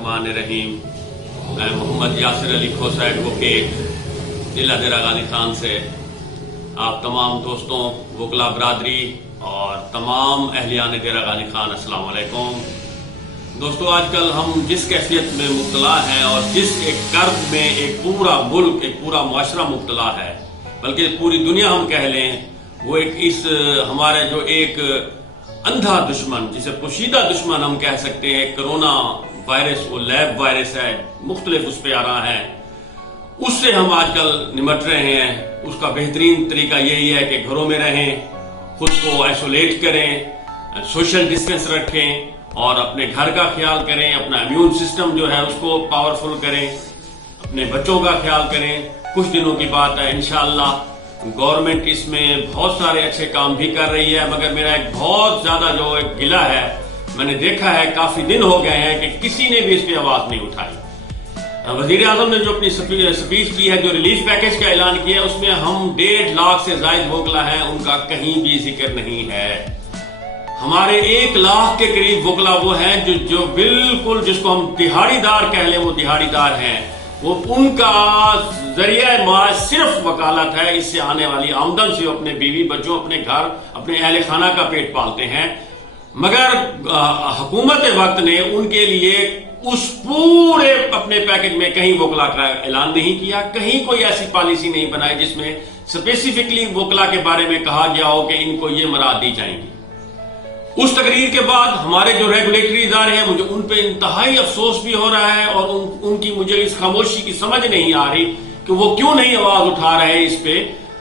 बिस्मिल्लाहिर्रहमानिर्रहीम। मैं मोहम्मद यासिर अली खोसा एडवोकेट जिला डेरा गाजी खान से आप तमाम दोस्तों, वकला बरादरी और तमाम अहलियान डेरा गाजी खान अस्सलाम वालेकुम। दोस्तों, आजकल हम जिस कैफियत में मुब्तला हैं और जिस एक कर्ज में एक पूरा मुल्क, एक पूरा मुआशरा मुब्तला है, बल्कि पूरी दुनिया हम कह लें, वो एक इस हमारे जो एक अंधा दुश्मन, जिसे पोशीदा दुश्मन हम कह सकते हैं, कोरोना वायरस, वो लैब वायरस है, मुख्तलिफ उस पे आ रहा है, उससे हम आजकल निमट रहे हैं। उसका बेहतरीन तरीका यही है कि घरों में रहें, खुद को आइसोलेट करें, सोशल डिस्टेंस रखें और अपने घर का ख्याल करें, अपना इम्यून सिस्टम जो है उसको पावरफुल करें, अपने बच्चों का ख्याल करें। कुछ दिनों की बात है, इंशाअल्लाह गवर्नमेंट इसमें बहुत सारे अच्छे काम भी कर रही है, मगर मेरा एक बहुत ज्यादा जो एक गिला है, मैंने देखा है काफी दिन हो गए हैं कि किसी ने भी इस पे आवाज नहीं उठाई। वजीर आजम ने जो अपनी स्पीच की है, जो रिलीफ पैकेज का ऐलान किया है, उसमें हम 1.5 लाख से ज्यादा वकला हैं, उनका कहीं भी जिक्र नहीं है। हमारे 1 लाख के करीब वकला वो हैं जो बिल्कुल, जिसको हम दिहाड़ीदार कह लें, वो दिहाड़ीदार हैं। वो उनका जरिया माश सिर्फ वकालत है। इससे आने वाली आमदन से वो अपने बीवी बच्चों, अपने घर, अपने अहले खाना का पेट पालते हैं। मगर हुकूमत वक्त ने उनके लिए उस पूरे अपने पैकेज में कहीं वकला का ऐलान नहीं किया, कहीं कोई ऐसी पॉलिसी नहीं बनाई जिसमें स्पेसिफिकली वकला के बारे में कहा गया हो कि इनको ये मराद दी जाएंगी। उस तकरीर के बाद हमारे जो रेगुलेटरी इदारे हैं, मुझे उन पे इंतहाई अफसोस भी हो रहा है और उनकी मुझे इस खामोशी की समझ नहीं आ रही कि वो क्यों नहीं आवाज उठा रहे इस पे।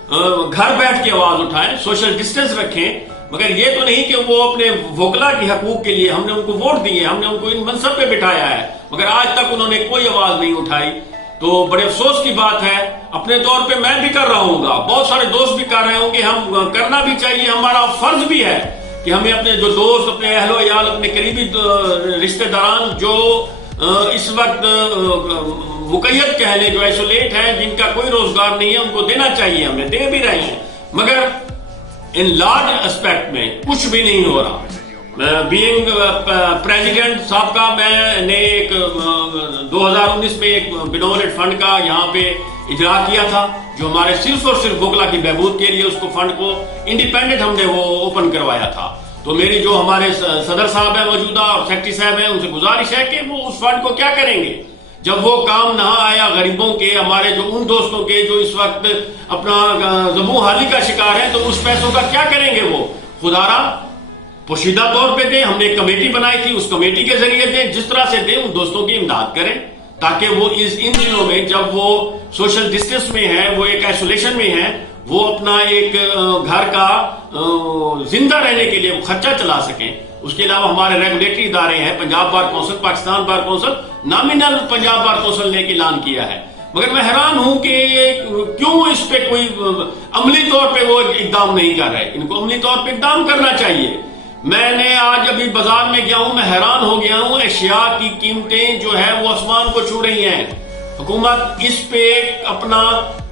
घर बैठ के आवाज उठाएं, सोशल डिस्टेंस रखें, मगर ये तो नहीं कि वो अपने वकला के हकूक के लिए, हमने उनको वोट दिए, हमने उनको इन मनसब पे बिठाया है, मगर आज तक उन्होंने कोई आवाज नहीं उठाई। तो बड़े अफसोस की बात है। अपने तौर पे मैं भी कर रहा हूँ, बहुत सारे दोस्त भी कर रहे होंगे, हम करना भी चाहिए, हमारा फर्ज भी है कि हमें अपने जो दोस्त, अपने अहलो याल, अपने करीबी रिश्तेदारान जो इस वक्त मुकैयद कह लें, जो आइसोलेट हैं, जिनका कोई रोजगार नहीं है, उनको देना चाहिए। हमें दे भी रहे हैं, मगर इन लार्ज एस्पेक्ट में कुछ भी नहीं हो रहा। बीइंग प्रेसिडेंट साहब का, मैंने एक 2019 में एक बिनोलेट फंड का यहाँ पे इजरा किया था, जो हमारे सिर्फ और सिर्फ वकला की बहबूद के लिए, उसको फंड को इंडिपेंडेंट हमने वो ओपन करवाया था। तो मेरी जो हमारे सदर साहब है मौजूदा और सेक्रेटरी साहब है, उनसे गुजारिश है कि वो उस फंड को क्या करेंगे जब वो काम ना आया गरीबों के, हमारे जो उन दोस्तों के जो इस वक्त अपना ज़बू हाली का शिकार है, तो उस पैसों का क्या करेंगे वो। खुदारा पोशीदा तौर पे दें, हमने एक कमेटी बनाई थी, उस कमेटी के जरिए दें, जिस तरह से दें, उन दोस्तों की इमदाद करें, ताकि वो इन दिनों में जब वो सोशल डिस्टेंस में है, वो एक आइसोलेशन में है, वो अपना एक घर का जिंदा रहने के लिए खर्चा चला सकें। उसके अलावा हमारे रेगुलेटरी इदारे हैं, Punjab bar council, Pakistan bar council, nominal Punjab bar council ने ऐलान किया है, मगर मैं हैरान हूं कि क्यों इस पे कोई अमली तौर पे वो इकदाम नहीं कर रहे। इनको अमली तौर पे इकदाम करना चाहिए। मैंने आज अभी बाजार में गया हूं, मैं हैरान हो गया हूं, अशिया की कीमतें जो है वो आसमान को छू रही हैं। हुकूमत इस पे अपना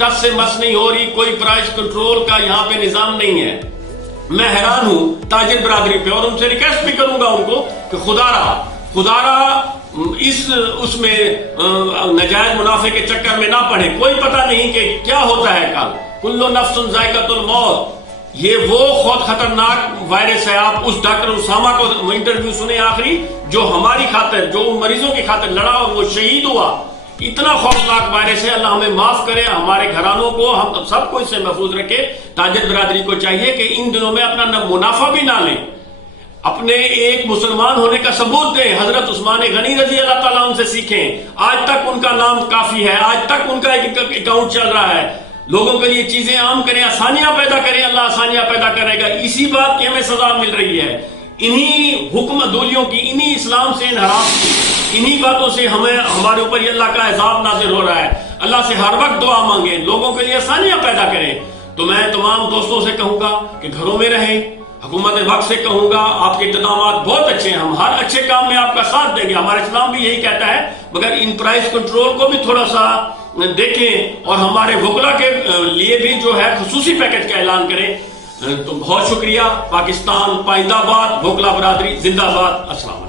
टस से मस नहीं हो रही, कोई प्राइस कंट्रोल का यहाँ पे निजाम नहीं है। मैं हैरान हूं ताजिर बरादरी पे, और उनसे रिक्वेस्ट भी करूंगा उनको कि खुदारा इस उसमें नजायज मुनाफे के चक्कर में ना पड़े। कोई पता नहीं कि क्या होता है कल। कुल्लु नफ्सुन जायकातुल मौत, ये वो बहुत खतरनाक वायरस है। आप उस डॉक्टर उसामा को इंटरव्यू सुने आखिरी, जो हमारी खातिर, जो उन मरीजों की खातिर लड़ा और वो शहीद हुआ। इतना खौफनाक वायरस है। अल्लाह हमें माफ करे, हमारे घरानों को, हम सबको इससे महफूज रखे। ताजिर बरादरी को चाहिए कि इन दिनों में अपना मुनाफा भी ना लें, अपने एक मुसलमान होने का सबूत दें। हजरत उस्मान गनी रजी अल्लाह ताला उनसे सीखें। आज तक उनका नाम काफी है, आज तक उनका एक अकाउंट चल रहा है। लोगों के लिए चीजें आम करें, आसानियां पैदा करें, अल्लाह आसानियां पैदा करेगा। इसी बात की हमें सजा मिल रही है, इन्हीं हुक्म दूलियों की, इन्हीं इस्लाम से इनहराफ की, इन्हीं बातों से हमें, हमारे ऊपर ये अल्लाह का अज़ाब नाज़िल हो रहा है। अल्लाह से हर वक्त दुआ मांगे, लोगों के लिए आसानियां पैदा करें। तो मैं तमाम दोस्तों से कहूंगा कि घरों में रहें। हुकूमत वक्त से कहूंगा, आपके इंतजाम बहुत अच्छे हैं, हम हर अच्छे काम में आपका साथ देंगे, हमारा इस्लाम भी यही कहता है, मगर इन प्राइस कंट्रोल को भी थोड़ा सा देखें और हमारे वकला के लिए भी जो है खुसूसी पैकेज का ऐलान करें। तो बहुत शुक्रिया। पाकिस्तान पाइंदाबाद, वकला बरादरी जिंदाबाद। अस्सलाम।